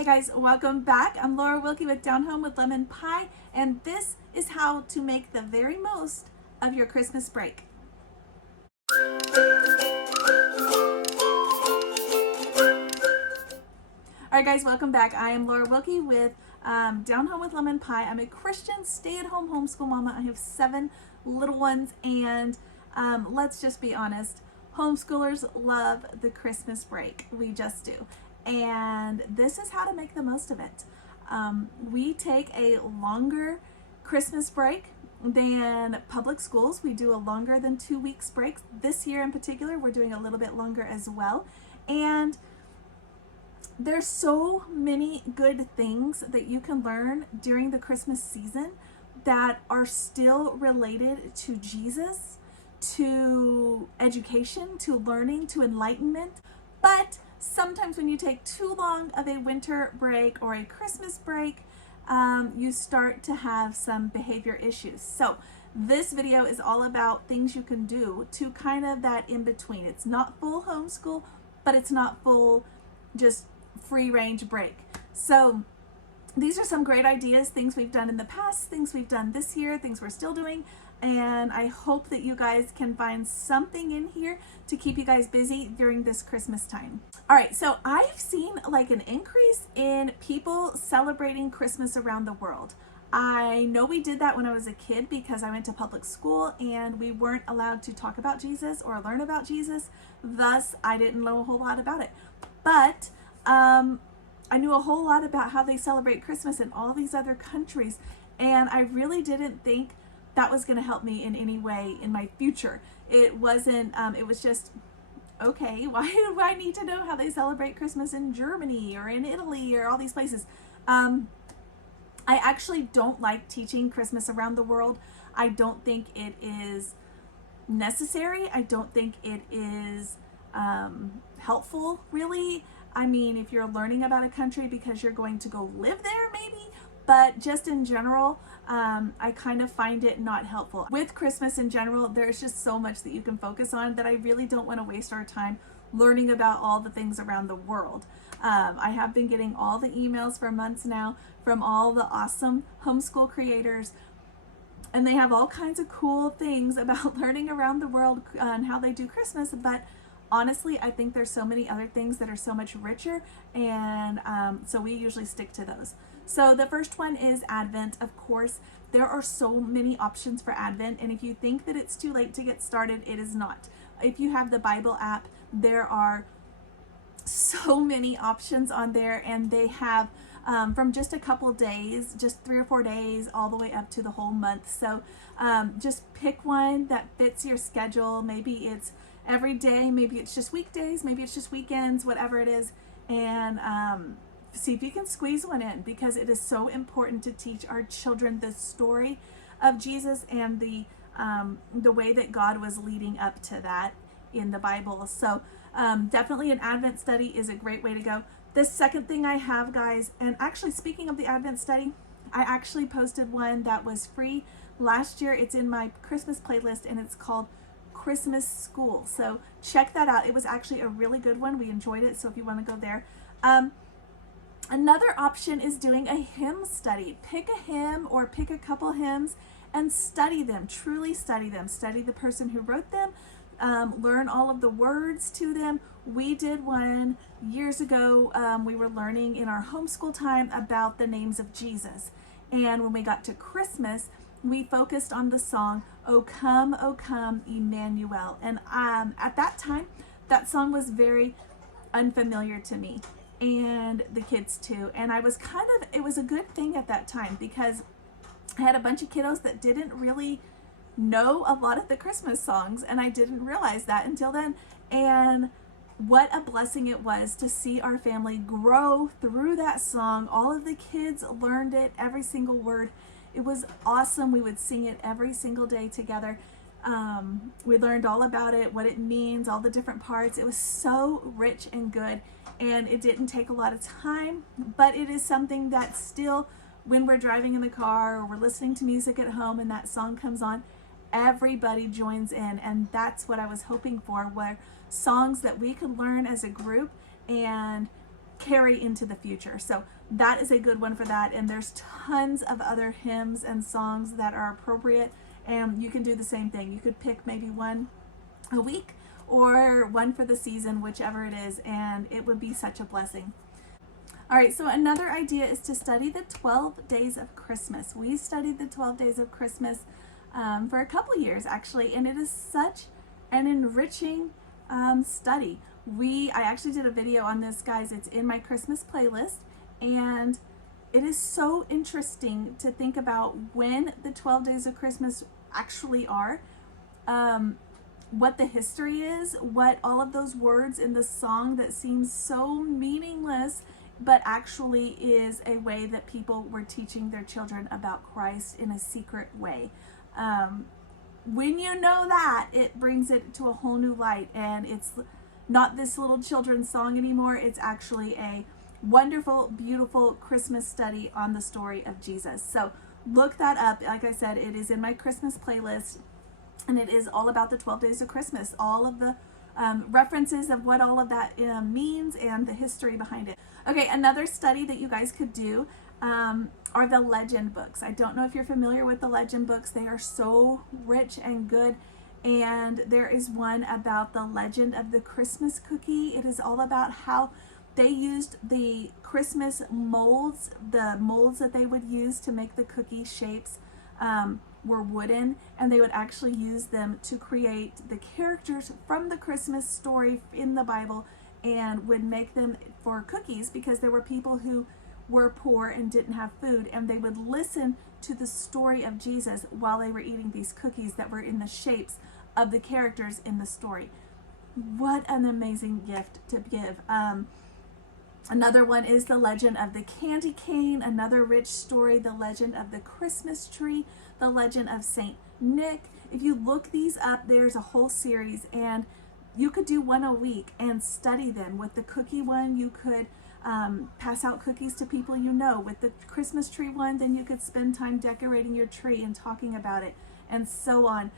Hey guys, welcome back. I'm Laura Wilkie with Down Home with Lemon Pie, and this is how to make the very most of your Christmas break. Alright guys, welcome back. I am Laura Wilkie with Down Home with Lemon Pie. I'm a Christian stay-at-home homeschool mama. I have 7 little ones, and let's just be honest, homeschoolers love the Christmas break. We just do. And this is how to make the most of it. We take a longer Christmas break than public schools. We do a longer than 2 weeks break. This year in particular, we're doing a little bit longer as well. And there's so many good things that you can learn during the Christmas season that are still related to Jesus, to education, to learning, to enlightenment. But sometimes when you take too long of a winter break or a Christmas break, you start to have some behavior issues. So this video is all about things you can do to kind of that in between. It's not full homeschool, but it's not full just free range break. So these are some great ideas, things we've done in the past, things we've done this year, things we're still doing, and I hope that you guys can find something in here to keep you guys busy during this Christmas time. All right, so I've seen like an increase in people celebrating Christmas around the world. I know we did that when I was a kid because I went to public school and we weren't allowed to talk about Jesus or learn about Jesus. Thus, I didn't know a whole lot about it. But I knew a whole lot about how they celebrate Christmas in all these other countries, and I really didn't think that was going to help me in any way in my future. It wasn't, it was just, okay, why do I need to know how they celebrate Christmas in Germany or in Italy or all these places? I actually don't like teaching Christmas around the world. I don't think it is necessary. I don't think it is helpful, really. I mean, if you're learning about a country because you're going to go live there, maybe, but just in general, I kind of find it not helpful. With Christmas in general, there's just so much that you can focus on that I really don't want to waste our time learning about all the things around the world. I have been getting all the emails for months now from all the awesome homeschool creators, and they have all kinds of cool things about learning around the world and how they do Christmas, but honestly, I think there's so many other things that are so much richer, and so we usually stick to those. So the first one is Advent. Of course, there are so many options for Advent, and if you think that it's too late to get started, it is not. If you have the Bible app, there are so many options on there, and they have from just a couple days, just 3 or 4 days, all the way up to the whole month. So just pick one that fits your schedule. Maybe it's every day, maybe it's just weekdays, maybe it's just weekends, whatever it is, and see if you can squeeze one in, because it is so important to teach our children the story of Jesus and the way that God was leading up to that in the Bible. So definitely an Advent study is a great way to go. The second thing I have, guys, and actually speaking of the Advent study, I actually posted one that was free last year. It's in my Christmas playlist, and it's called Christmas School. So check that out. It was actually a really good one. We enjoyed it. So if you want to go there. Another option is doing a hymn study. Pick a hymn or pick a couple hymns and study them. Truly study them. Study the person who wrote them. Learn all of the words to them. We did one years ago. We were learning in our homeschool time about the names of Jesus. And when we got to Christmas, we focused on the song, O Come, Emmanuel. And at that time, that song was very unfamiliar to me and the kids too. And I was it was a good thing at that time because I had a bunch of kiddos that didn't really know a lot of the Christmas songs, and I didn't realize that until then. And what a blessing it was to see our family grow through that song. All of the kids learned it, every single word. It was awesome. We would sing it every single day together. We learned all about it, what it means, all the different parts. It was so rich and good, and it didn't take a lot of time, but it is something that still, when we're driving in the car or we're listening to music at home and that song comes on, everybody joins in. And that's what I was hoping for, were songs that we could learn as a group and carry into the future. So that is a good one for that. And there's tons of other hymns and songs that are appropriate, and you can do the same thing. You could pick maybe one a week or one for the season, whichever it is, and it would be such a blessing. All right, so another idea is to study the 12 days of Christmas. We studied the 12 days of Christmas for a couple years actually, and it is such an enriching study. I actually did a video on this, guys. It's in my Christmas playlist, and it is so interesting to think about when the 12 days of Christmas actually are, what the history is, what all of those words in the song that seems so meaningless, but actually is a way that people were teaching their children about Christ in a secret way. When you know that, it brings it to a whole new light, and it's not this little children's song anymore. It's actually a wonderful, beautiful Christmas study on the story of Jesus. So look that up. Like I said, it is in my Christmas playlist, and it is all about the 12 days of Christmas, all of the references of what all of that means and the history behind it. Okay, another study that you guys could do are the legend books. I don't know if you're familiar with the legend books. They are so rich and good. And there is one about the legend of the Christmas cookie. It is all about how they used the Christmas molds, the molds that they would use to make the cookie shapes were wooden, and they would actually use them to create the characters from the Christmas story in the Bible, and would make them for cookies because there were people who were poor and didn't have food, and they would listen to the story of Jesus while they were eating these cookies that were in the shapes of the characters in the story. What an amazing gift to give. Another one is the legend of the candy cane, another rich story, the legend of the Christmas tree, the legend of Saint Nick. If you look these up, there's a whole series, and you could do one a week and study them. With the cookie one, you could pass out cookies to people you know. With the Christmas tree one, then you could spend time decorating your tree and talking about it, and so on.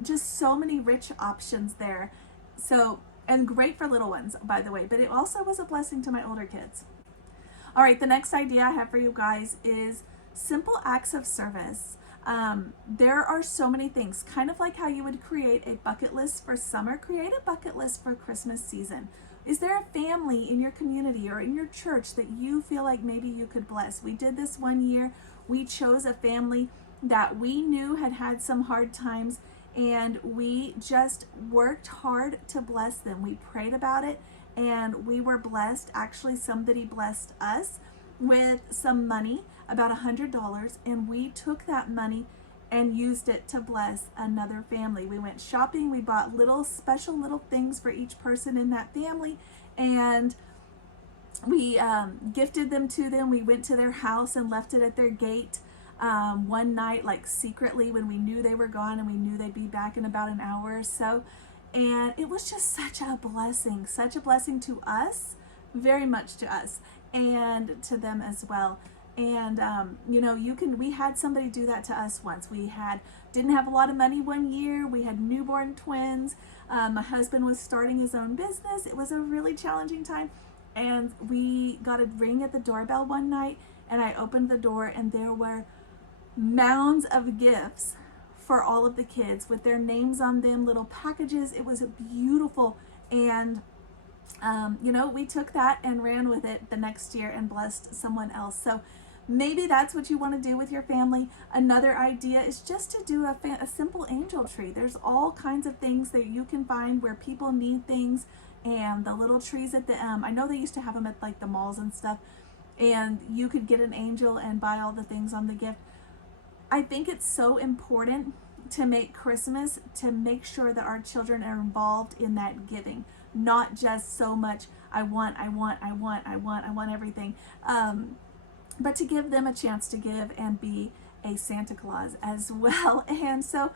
Just so many rich options there. So, and great for little ones, by the way, but it also was a blessing to my older kids. All right, the next idea I have for you guys is simple acts of service. There are so many things, kind of like how you would create a bucket list for summer, create a bucket list for Christmas season. Is there a family in your community or in your church that you feel like maybe you could bless? We did this one year. We chose a family that we knew had had some hard times, and we just worked hard to bless them. We prayed about it, and we were blessed. Actually, somebody blessed us with some money, about $100, and we took that money and used it to bless another family. We went shopping. We bought little special little things for each person in that family, and we gifted them to them. We went to their house and left it at their gate one night, like secretly, when we knew they were gone and we knew they'd be back in about an hour or so. And it was just such a blessing to us, very much to us, and to them as well. And we had somebody do that to us once. We didn't have a lot of money one year. We had newborn twins. My husband was starting his own business. It was a really challenging time, and we got a ring at the doorbell one night, and I opened the door, and there were mounds of gifts for all of the kids with their names on them, little packages. It was beautiful. And we took that and ran with it the next year and blessed someone else. So maybe that's what you want to do with your family. Another idea is just to do a simple angel tree. There's all kinds of things that you can find where people need things, and the little trees at the I know they used to have them at like the malls and stuff, and you could get an angel and buy all the things on the gift. I think it's so important to make Christmas, to make sure that our children are involved in that giving, not just so much I want everything, but to give them a chance to give and be a Santa Claus as well. And so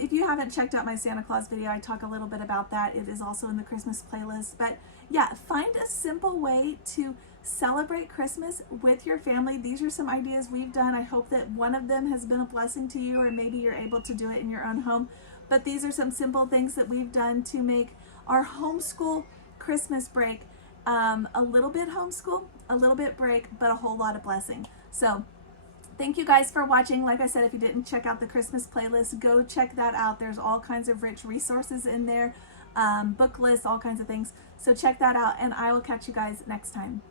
if you haven't checked out my Santa Claus video, I talk a little bit about that. It is also in the Christmas playlist. But yeah, find a simple way to celebrate Christmas with your family. These are some ideas we've done. I hope that one of them has been a blessing to you, or maybe you're able to do it in your own home. But these are some simple things that we've done to make our homeschool Christmas break A little bit homeschool, a little bit break, but a whole lot of blessing. So thank you guys for watching. Like I said, if you didn't check out the Christmas playlist, go check that out. There's all kinds of rich resources in there, book lists, all kinds of things. So check that out, and I will catch you guys next time.